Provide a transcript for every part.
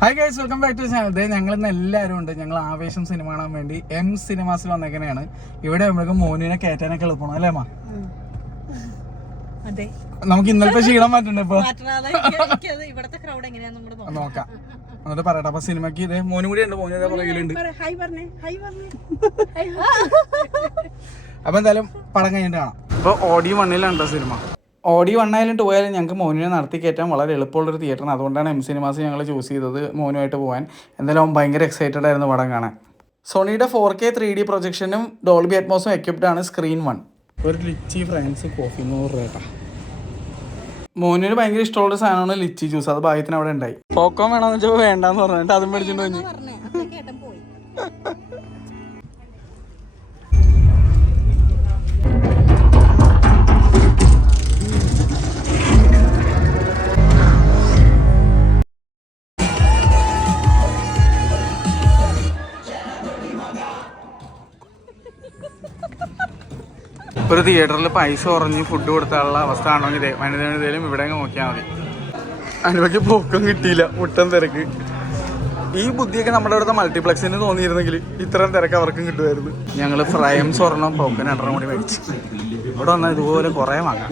Hi guys, welcome back to channel. ഞങ്ങൾ ഇന്ന് എല്ലാവരും ഉണ്ട്. ഞങ്ങൾ ആവേശം സിനിമ കാണാൻ വേണ്ടി എം സിനിമാസിൽ വന്നേക്കനെയാണ്. ഇവിടെ നമുക്ക് മോനിനെ കയറ്റാനൊക്കെ എളുപ്പമാണ് അല്ലേ അമ്മ? നമുക്ക് ഇന്നലത്തെ ക്ഷീണം മാറ്റണ്ടേ ഇപ്പൊ? നോക്കാം, എന്നിട്ട് പറയട്ടെ. അപ്പൊ സിനിമക്ക് ഇതേ മോനും കൂടി ഉണ്ട്, മോനും പുറകിലുണ്ട്. അപ്പൊ എന്തായാലും പടം കഴിഞ്ഞിട്ട് കാണാം. ഇപ്പൊ ഓഡി 1-ലാണ് സിനിമ. ഓഡി 1 ആയാലും 2 ആയാലും ഞങ്ങൾക്ക് മോനിനെ നടത്തി കയറ്റാൻ വളരെ എളുപ്പമുള്ളൊരു തിയേറ്ററാണ്. അതുകൊണ്ടാണ് എം സിനിമാസ് ഞങ്ങൾ ചൂസ് ചെയ്തത് മോനുമായിട്ട് പോകാൻ. എന്തായാലും ഭയങ്കര എക്സൈറ്റഡ് ആയിരുന്നു പടം കാണാൻ. സോണിയുടെ 4K 3D പ്രൊജക്ഷനും ഡോൾബി അറ്റ്മോസും എക്യുപ്ഡ് ആണ് സ്ക്രീൻ 1. ഒരു ലിച്ചി ഫ്രാൻസ് കോഫി 100 രൂപ. മോനിന് ഭയങ്കര ഇഷ്ടമുള്ളൊരു സാധനമാണ് ലിച്ചി ജ്യൂസ്. അത് ഭാഗ്യത്തിന് അവിടെ ഉണ്ടായി. പോക്കോൺ വേണമെന്ന് വെച്ചപ്പോൾ വേണ്ടാന്ന് പറഞ്ഞിട്ട് അതും മേടിച്ചിട്ട് വന്നു. ഒരു തിയേറ്ററിൽ പൈസ കുറഞ്ഞ് ഫുഡ് കൊടുത്താനുള്ള അവസ്ഥ ആണെങ്കിൽ വനിതയിലും ഇവിടെ നോക്കിയാൽ മതി. അനുവയ്ക്ക് പോക്കും കിട്ടിയില്ല, മുട്ടൻ തിരക്ക്. ഈ ബുദ്ധിയൊക്കെ നമ്മുടെ ഇവിടുത്തെ മൾട്ടിപ്ലക്സിന് തോന്നിയിരുന്നെങ്കിൽ ഇത്രയും തിരക്ക് അവർക്കും കിട്ടുമായിരുന്നു. ഞങ്ങൾ ഫ്രൈം സ്വർണ്ണം പോക്കൻ 2 കൂടി മേടിച്ചു. ഇവിടെ വന്നാൽ ഇതുപോലെ കുറേ വാങ്ങാം.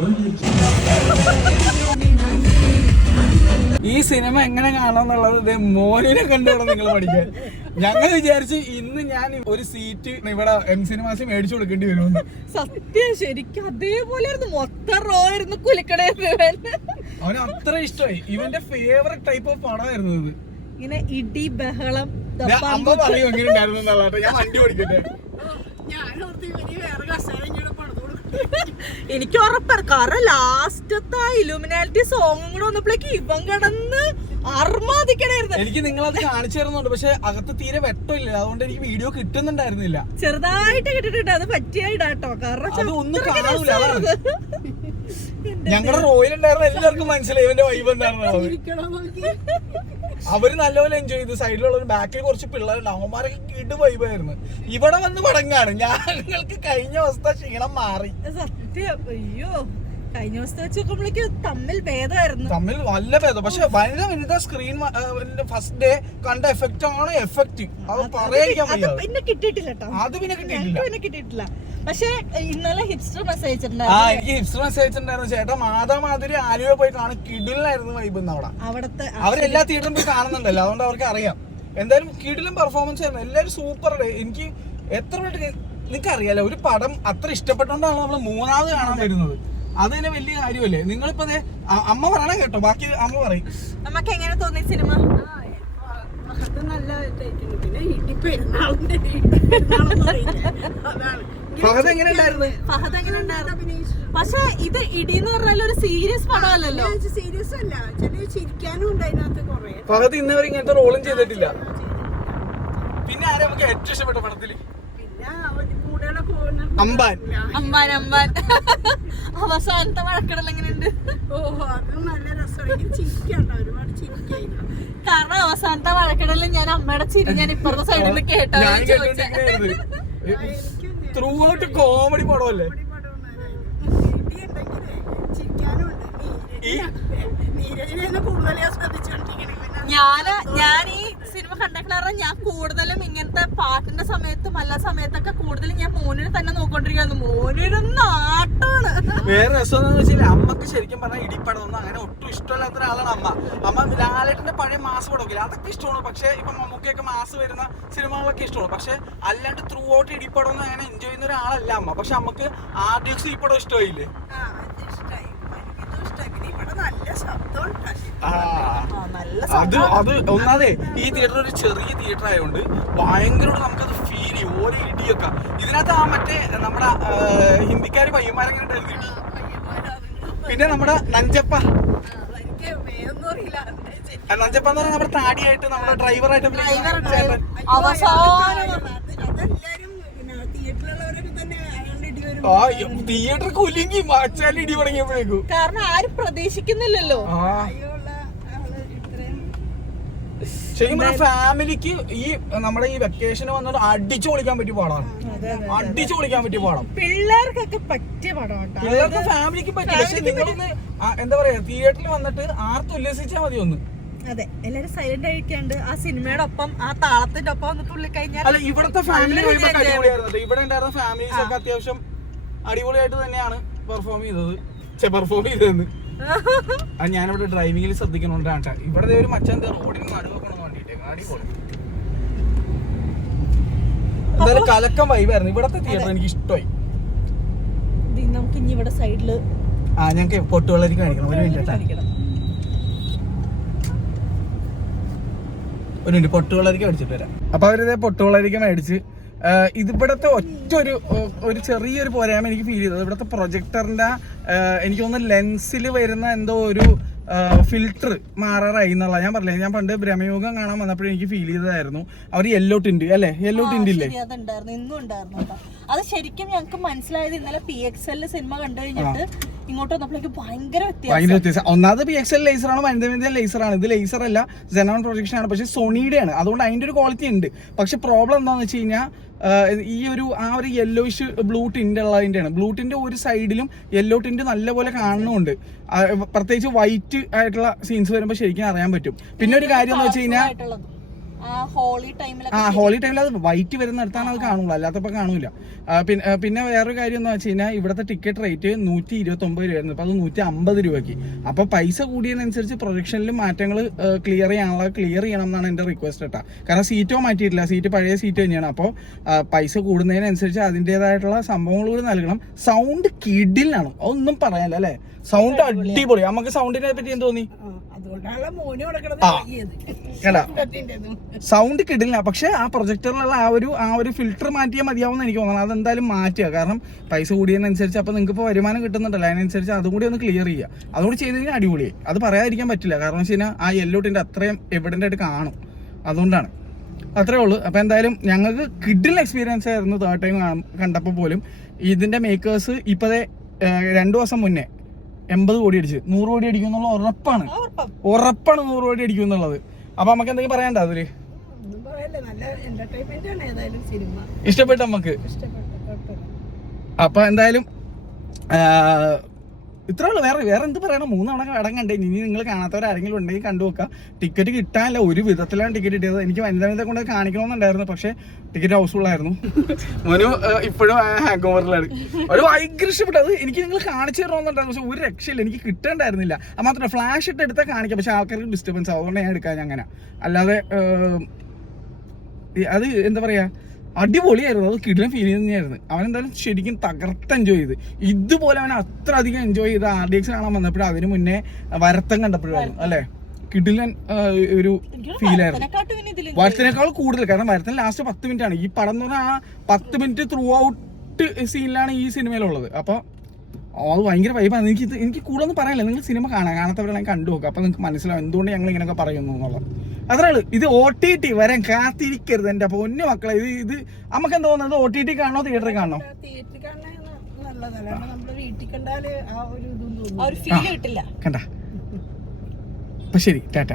ഈ സിനിമ എങ്ങനെ കാണാന്നുള്ളത് ഇതേ മോനിനെ കണ്ടുവേണം നിങ്ങൾ പഠിക്കാൻ. ഞങ്ങൾ വിചാരിച്ച് ഇന്ന് ഞാൻ ഒരു സീറ്റ് ഇവിടെ എം സിനിമാസ് മേടിച്ചു കൊടുക്കേണ്ടി വരുമെന്ന്. സത്യം, ശരിക്കും അതേപോലെ മൊത്തം റോ ആയിരുന്നു കുലിക്കട. അവന് അത്ര ഇഷ്ടമായി. ഇവന്റെ ഫേവറേറ്റ് ടൈപ്പ് ഓഫ് പടമായിരുന്നു ഇത്. ഇങ്ങനെ ഇടി ബഹളം. അമ്മ പറയും എങ്ങനെ ഉണ്ടായിരുന്നു എന്നുള്ളത്. ഞാൻ വണ്ടി ഓടിക്കട്ടെ. എനിക്ക് ഉറപ്പാണ്, കാരണം ലാസ്റ്റത്തെ ഇലുമിനാലിറ്റി സോങ്ങും കൂടെ വന്നപ്പോഴേക്ക് ഇവൻ കിടന്ന് അർമാദിക്കണായിരുന്നു. എനിക്ക് നിങ്ങളത് കാണിച്ചു തരുന്നുണ്ട്, പക്ഷെ അകത്ത് തീരെ വെട്ടമില്ല, അതുകൊണ്ട് എനിക്ക് വീഡിയോ കിട്ടുന്നുണ്ടായിരുന്നില്ല. ചെറുതായിട്ട് കിട്ടിട്ടുണ്ട്, അത് പറ്റിയായിട്ടോ. കാരണം അതൊന്നും കാണൂല. ഞങ്ങളുടെ റോയിലുണ്ടായിരുന്ന എല്ലാവർക്കും മനസ്സിലായി ഇവന്റെ വൈബ് എന്തായിരുന്നു. അവര് നല്ലപോലെ എൻജോയ് ചെയ്തു. സൈഡിലുള്ള ഒരു ബാക്കിൽ കുറച്ച് പിള്ളേരുണ്ട്, അവന്മാരൊക്കെ കിടു വൈബായിരുന്നു. ഇവിടെ വന്ന് പടങ്ങാണ്. ഞങ്ങൾക്ക് കഴിഞ്ഞ അവസ്ഥ ക്ഷീണം മാറി. സത്യം, അയ്യോ കഴിഞ്ഞ ദിവസത്തെ വെച്ച് നോക്കുമ്പോഴേക്ക് തമ്മിൽ ഭേദമായിരുന്നു. തമ്മിൽ നല്ല ഭേദം. പക്ഷെ ഭയങ്കര വലുതാ. സ്ക്രീൻ ഫസ്റ്റ് ഡേ കണ്ട എഫക്റ്റ് ആണ് എഫക്റ്റ്. അത് പറയാതിരിക്കാൻ വയ്യ. പിന്നെ കിട്ടിയിട്ടില്ല കേട്ടോ. അത് പിന്നെ കിട്ടിയിട്ടില്ല. പക്ഷെ ഇന്നലെ ഹിപ്സ്റ്റർ മെസ്സേജ് എനിക്ക് ഹിപ്സ്റ്റർ മെസ്സേജ് ഉണ്ടായിരുന്നു. ചേട്ടാ മാതാമാതിരി ആലുവ പോയി കാണും, കിടിലായിരുന്നു വൈബ്. അവിടത്തെ അവരെല്ലാ തിയേറ്ററും പോയി കാണുന്നുണ്ടല്ലോ, അതുകൊണ്ട് അവർക്ക് അറിയാം. എന്തായാലും കിടിലും പെർഫോമൻസ് ആയിരുന്നു. എല്ലാവരും സൂപ്പർ. എനിക്ക് എത്ര നിങ്ങൾക്ക് അറിയാലോ, ഒരു പടം അത്ര ഇഷ്ടപ്പെട്ടോണ്ടാണ് നമ്മൾ 3ാമത് കാണാൻ വരുന്നത്. അത് തന്നെ വലിയ കാര്യമല്ലേ. നിങ്ങളിപ്പോ അമ്മ പറയണേ കേട്ടോ, ബാക്കി അമ്മ പറയും. നമുക്ക് എങ്ങനെ തോന്നി സിനിമ? ഫഹദ് എങ്ങനെ ഉണ്ടായിരുന്നു? പക്ഷെ ഇത് ഇടി എന്ന് പറഞ്ഞാൽ ഒരു സീരിയസ് പടമല്ലല്ലോ. സീരിയസ് അല്ല, ചിരിക്കാനും ഉണ്ട് അതിനകത്ത് കുറെ. ഫഹദ് ഇന്നവരെ ഇങ്ങനത്തെ റോളും ചെയ്തിട്ടില്ല. പിന്നെ ആരെ നമുക്ക് ഏറ്റവും ഇഷ്ടപ്പെട്ട പടത്തില്? അമ്പാൻ. അവസാനത്തെ വഴക്കടൽ എങ്ങനെയുണ്ട്? നല്ല രസമാണ്, ചിരിക്കാട്ടോ, ഒരുപാട് ചിരിക്കായിരുന്നു. കാരണം അവസാനത്തെ വഴക്കടലിൽ ഞാൻ അമ്മയുടെ ചിരി ഞാൻ ഇപ്പുറത്തെ സൈഡിൽ കേട്ടോ. ത്രൂ ഔട്ട് കോമഡി പടമല്ലേ? ഞാൻ ഈ സിനിമ കണ്ടക്ടർ ഞാൻ കൂടുതലും ഇങ്ങനത്തെ പാട്ടിന്റെ സമയത്തും എല്ലാ സമയത്തൊക്കെ കൂടുതലും ഞാൻ മോനിനെ തന്നെ നോക്കൊണ്ടിരിക്കുന്നു. മോനൊരു നാട്ടാണ്. വേറെ രസം എന്താണെന്ന് വെച്ചാൽ അമ്മക്ക് ശരിക്കും പറഞ്ഞാൽ ഇടിപ്പടമൊന്നും അങ്ങനെ ഒട്ടും ഇഷ്ടമല്ലാത്ത ഒരാളാണ് അമ്മ. അമ്മ ലാലേട്ടന്റെ പഴയ മാസ് പടമൊക്കെ അതൊക്കെ ഇഷ്ടമാണ്. പക്ഷെ ഇപ്പൊ മമ്മൂക്കൊക്കെ മാസ് വരുന്ന സിനിമകളൊക്കെ ഇഷ്ടമാണ്. പക്ഷെ അല്ലാണ്ട് ത്രൂ ഔട്ട് ഇടിപ്പടമൊന്നും അങ്ങനെ എൻജോയ് ചെയ്യുന്ന ഒരാളല്ല അമ്മ. പക്ഷെ അമ്മക്ക് RDX ഈ പടം ഇഷ്ടമായില്ലേ? അത് ഒന്നാതെ ഈ തിയേറ്റർ ഒരു ചെറിയ തിയേറ്റർ ആയതുകൊണ്ട് ഭയങ്കരമായിട്ട് നമുക്കത് ഫീൽ ചെയ്യും. ഓരോ ഇടിയൊക്കെ ഇതിനകത്ത് മറ്റേ നമ്മുടെ ഹിന്ദിക്കാര് പയ്യന്മാരെങ്ങനെ ഉണ്ടായിരുന്നു ഇടി. പിന്നെ നമ്മുടെ നഞ്ചപ്പ എന്ന് പറഞ്ഞാൽ നമ്മുടെ താടിയായിട്ട് നമ്മുടെ ഡ്രൈവറായിട്ട് തിയേറ്റർ കുലുങ്ങി മാച്ചാൽ ഇടി തുടങ്ങിയപ്പോഴേക്കും. കാരണം ആരും പ്രതീക്ഷിക്കുന്നില്ലല്ലോ. ശരിക്കും പറഞ്ഞാൽ ഫാമിലിക്ക് ഈ നമ്മുടെ ഈ വെക്കേഷന് വന്നിട്ട് അടിച്ചു പൊളിക്കാൻ പറ്റിയ പാടാണ്. അടിച്ചു പൊളിക്കാൻ പറ്റിയ പാടം. പിള്ളേർക്കൊക്കെ പറ്റിയ പടം. പിള്ളേർക്ക് ഫാമിലിക്ക് പറ്റിയ. പക്ഷെ നിങ്ങളൊന്ന് എന്താ പറയാ, തിയേറ്ററിൽ വന്നിട്ട് ആർത്ത് ഉല്ലസിച്ചാൽ മതി ഒന്ന്. അതെ, എല്ലാരും സൈലന്റ് ആയിട്ടുണ്ട്. ആ സിനിമയുടെ ഒപ്പം ആ താളത്തിന്റെ ഒപ്പം ഒന്ന് തുള്ളി കഴിഞ്ഞാൽ. അല്ല, ഇവിടുത്തെ ഫാമിലി അടിപൊളിയായിരുന്നു. ഇവിടെ ഉണ്ടായിരുന്ന ഫാമിലീസ് ഒക്കെ അത്യാവശ്യം അടിപൊളിയായിട്ട് തന്നെയാണ് പെർഫോം ചെയ്തതെന്ന്. അത് ഞാനിവിടെ ഡ്രൈവിംഗിൽ ശ്രദ്ധിക്കണോണ്ടാണ്. ഇവിടെ ഒരു മച്ചാൻ റോഡിന് നടുവെക്കണം വേണ്ടിട്ട് അടിപൊളി. എന്തായാലും കലക്കം വൈബായിരുന്നു. ഇവിടത്തെ തിയേറ്റർ എനിക്ക് ഇഷ്ടമായി. നമുക്ക് ഇനി ഇവിടെ സൈഡില് ഞങ്ങക്ക് പൊട്ടുവളരിക്ക് കാണിക്കണം. ഒരു മിനിറ്റ് പൊട്ടുവളരിക്ക് മേടിച്ചിട്ട് വരാം. അപ്പൊ അവരിതേ പൊട്ടുവളരിക്ക് മേടിച്ച് ഇതിവിടത്തെ ഒരു ചെറിയൊരു പോരായ്മ എനിക്ക് ഫീൽ ചെയ്തത് ഇവിടുത്തെ പ്രൊജക്ടറിന്റെ എനിക്ക് തോന്നുന്നു ലെൻസിൽ വരുന്ന എന്തോ ഒരു ഫിൽറ്റർ മാറാറായി എന്നുള്ള. ഞാൻ പറഞ്ഞില്ലേ, ഞാൻ പണ്ട് ബ്രഹ്മയുഗം കാണാൻ വന്നപ്പോഴും എനിക്ക് ഫീൽ ചെയ്തതായിരുന്നു. അവർ യെല്ലോ ടിന്റ് ഇല്ലേ? ഇന്നും ഉണ്ടായിരുന്നു. അത് ശരിക്കും ഞങ്ങൾക്ക് മനസ്സിലായത് ഇന്നലെ PXL സിനിമ കണ്ടു കഴിഞ്ഞിട്ട് ഇങ്ങോട്ട് വന്നപ്പോഴേക്ക് ഭയങ്കര വ്യത്യാസം. ഒന്നാമത് PXL ലേസറാണ്, വനിത ലേസറാണ്. ഇത് ലേസർ അല്ല, Xenon പ്രൊജക്ഷൻ ആണ്. പക്ഷെ സോണിയുടെ ആണ്. അതുകൊണ്ട് അതിന്റെ ഒരു ക്വാളിറ്റി ഉണ്ട്. പക്ഷെ പ്രോബ്ലം എന്താണെന്ന് വെച്ച് കഴിഞ്ഞാൽ ഈ ആ ഒരു യെല്ലോയിഷ് ബ്ലൂ ടിന്റ് ഉള്ളതിൻ്റെയാണ്. ബ്ലൂ ടിന്റ് ഒരു സൈഡിലും യെല്ലോ ടിന്റ് നല്ലപോലെ കാണുന്നുണ്ട്. പ്രത്യേകിച്ച് വൈറ്റ് ആയിട്ടുള്ള സീൻസ് വരുമ്പോൾ ശരിക്കും അറിയാൻ പറ്റും. പിന്നെ ഒരു കാര്യം എന്ന് വെച്ച് കഴിഞ്ഞാൽ ഹോളി ടൈമിൽ അത് വൈറ്റ് വരുന്നിടത്താണ് അത് കാണുള്ളൂ, അല്ലാത്തപ്പോൾ കാണൂല. പിന്നെ വേറൊരു കാര്യം എന്ന് വെച്ച് കഴിഞ്ഞാൽ ഇവിടുത്തെ ടിക്കറ്റ് റേറ്റ് 129 രൂപയായിരുന്നു. ഇപ്പൊ അത് 150 രൂപയ്ക്ക്. അപ്പൊ പൈസ കൂടിയതിനനുസരിച്ച് പ്രൊജക്ഷനിൽ മാറ്റങ്ങൾ ക്ലിയർ ചെയ്യണം എന്നാണ് എന്റെ റിക്വസ്റ്റ് കേട്ടോ. കാരണം സീറ്റോ മാറ്റിയിട്ടില്ല, സീറ്റ് പഴയ സീറ്റ് തന്നെയാണ്. അപ്പോൾ പൈസ കൂടുന്നതിനനുസരിച്ച് അതിൻ്റെതായിട്ടുള്ള സംഭവങ്ങൾ കൂടി നൽകണം. സൗണ്ട് കിഡിലാണ്, അതൊന്നും പറയാനില്ല അല്ലെ. സൗണ്ട് അടിപൊളി. നമുക്ക് സൗണ്ടിനെ പറ്റി എന്ത് തോന്നി? സൗണ്ട് കിട്ടില്ല. പക്ഷെ ആ പ്രൊജക്ടറിലുള്ള ആ ഒരു ഫിൽറ്റർ മാറ്റിയാൽ മതിയാവുന്ന എനിക്ക് തോന്നുന്നത്. അതെന്തായാലും മാറ്റുക. കാരണം പൈസ കൂടിയതിനനുസരിച്ച് അപ്പൊ നിങ്ങൾക്ക് ഇപ്പോൾ വരുമാനം കിട്ടുന്നുണ്ടല്ലോ, അതിനനുസരിച്ച് അതും കൂടി ഒന്ന് ക്ലിയർ ചെയ്യുക. അതുകൂടി ചെയ്ത് കഴിഞ്ഞാൽ അടിപൊളിയായി. അത് പറയാതിരിക്കാൻ പറ്റില്ല. കാരണം വെച്ച് കഴിഞ്ഞാൽ ആ യെല്ലോ ടിന്റ് അത്രയും എവിഡന്റ് ആയിട്ട് കാണും. അതുകൊണ്ടാണ്. അത്രേ ഉള്ളൂ. അപ്പൊ എന്തായാലും ഞങ്ങൾക്ക് കിഡിൽ എക്സ്പീരിയൻസ് ആയിരുന്നു. തേർഡ് ടൈം കണ്ടപ്പോൾ പോലും ഇതിന്റെ മേക്കേഴ്സ് ഇപ്പതേ 2 ദിവസം മുന്നേ 80 കോടി അടിച്ച് 100 കോടി അടിക്കും എന്നുള്ള ഉറപ്പാണ് 100 കോടി അടിക്കും എന്നുള്ളത്. അപ്പൊ നമുക്ക് എന്തെങ്കിലും പറയാണ്ടോ അതില്? ഇഷ്ടപ്പെട്ട നമുക്ക്. അപ്പൊ എന്തായാലും ഇത്രേ ഉള്ളൂ. വേറെ എന്ത് പറയണം? 3 തവണ കടം കണ്ടേ. ഇനി നിങ്ങൾ കാണാത്തവരാരെങ്കിലും ഉണ്ടെങ്കിൽ കണ്ടു നോക്കുക. ടിക്കറ്റ് കിട്ടാനില്ല. ഒരു വിധത്തിലാണ് ടിക്കറ്റ് കിട്ടിയത്. എനിക്ക് വനിത കൊണ്ട് കാണിക്കണമെന്നുണ്ടായിരുന്നു, പക്ഷെ ടിക്കറ്റ് ഹൗസ്ഫുൾ ആയിരുന്നു. മോനു ഇപ്പോഴും ഹാങ് ഓവറിലാണ്. ഒരു ഭയങ്കര ഇഷ്ടപ്പെട്ടത്. എനിക്ക് നിങ്ങൾ കാണിച്ചു തരണമെന്നുണ്ടായിരുന്നു, പക്ഷെ ഒരു രക്ഷയില്ല, എനിക്ക് കിട്ടേണ്ടായിരുന്നില്ല. അത് മാത്രമല്ല ഫ്ലാഷ് ഇട്ട് എടുത്താൽ കാണിക്കാം, പക്ഷെ ആൾക്കാർക്ക് ഡിസ്റ്റർബൻസ് ആവും. അതുകൊണ്ട് ഞാൻ എടുക്കാൻ അങ്ങനെ. അല്ലാതെ അത് എന്താ പറയാ, അടിപൊളിയായിരുന്നു. അത് കിടിലൻ ഫീൽ തന്നെയായിരുന്നു. അവനെന്തായാലും ശരിക്കും തകർത്ത് എൻജോയ് ചെയ്ത്. ഇതുപോലെ അവൻ അത്ര അധികം എൻജോയ് ചെയ്ത് RDX കാണാൻ വന്നപ്പോഴും അതിന് മുന്നേ വരത്തം കണ്ടപ്പോഴായിരുന്നു അല്ലെ. കിടിലൻ ഒരു ഫീലായിരുന്നു. വരത്തിനേക്കാൾ കൂടുതൽ. കാരണം വരത്തിന് ലാസ്റ്റ് 10 മിനിറ്റ് ആണ്. ഈ പടം എന്ന് പറഞ്ഞാൽ ആ 10 മിനിറ്റ് ത്രൂ ഔട്ട് സീനിലാണ് ഈ സിനിമയിലുള്ളത്. അപ്പോൾ അത് ഭയങ്കര വൈബാണ്. എനിക്ക് കൂടുതലൊന്നും പറയാനില്ല. നിങ്ങൾ സിനിമ കാണാത്തവരെല്ലാം കണ്ടു നോക്കുക. അപ്പോൾ നിങ്ങൾക്ക് മനസ്സിലാവും എന്തുകൊണ്ട് ഞങ്ങൾ ഇങ്ങനെയൊക്കെ പറയുന്നു എന്നുള്ളത്. അത്രേ ഉള്ളൂ. ഇത് OTT വരാൻ കാത്തിരിക്കരുത് എൻ്റെ പൊന്നു മക്കളെ. ഇത് നമുക്ക് എന്താ തോന്നുന്നത്? OTT കാണണോ തിയേറ്ററിൽ കാണണോ? കണ്ട. അപ്പൊ ശരി, ടാറ്റ.